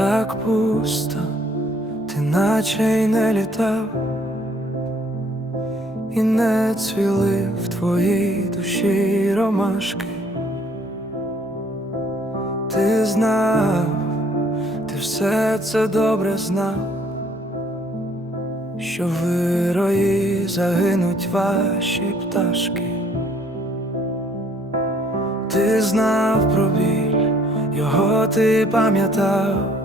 так пусто, ти наче й не літав, і не цвіли в твоїй душі ромашки. Ти знав, ти все це добре знав, що вирої загинуть ваші пташки. Ти знав про біль, його ти пам'ятав,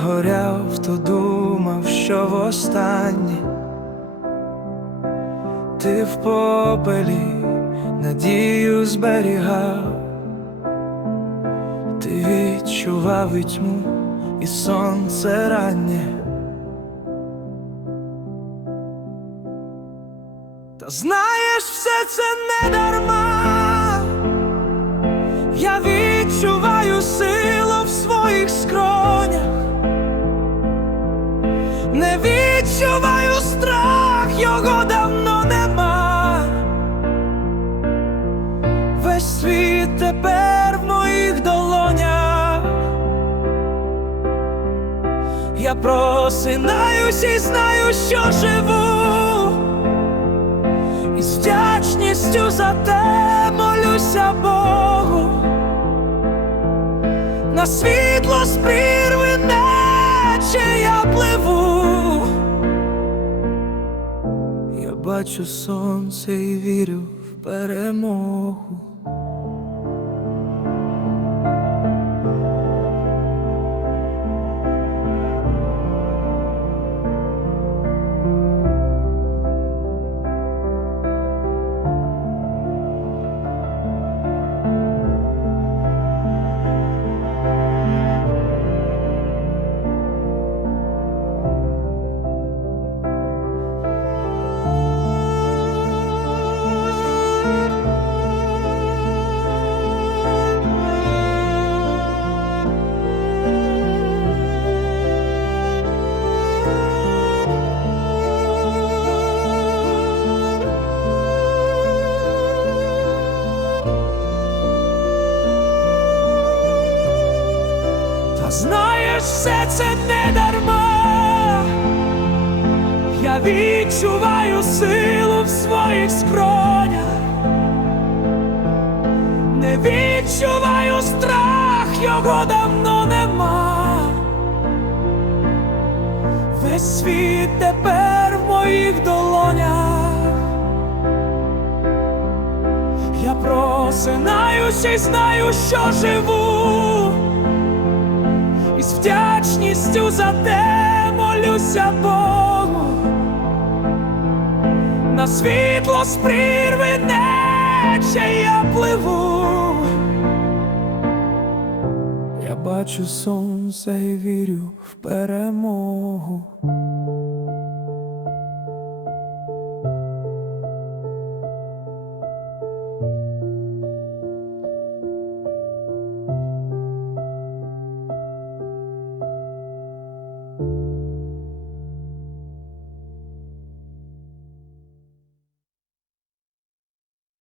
згоряв, то думав, що востаннє ти в попелі надію зберігав, ти відчував і тьму і сонце раннє. Та знаєш, все це не дарма. Його давно нема. Весь світ тепер в моїх долонях. Я просинаюсь і знаю, що живу. І з вдячністю за те молюся Богу. На світло з прірви наче я пливу. Бачу сонце і вірю в перемогу. Знаєш, все це не дарма. Я відчуваю силу в своїх скронях, не відчуваю страх, його давно нема. Весь світ тепер в моїх долонях. Я просинаюся і знаю, що живу. Вдячністю за те молюся Богу. На світло з прірви нече я пливу. Я бачу сонце і вірю в перемогу.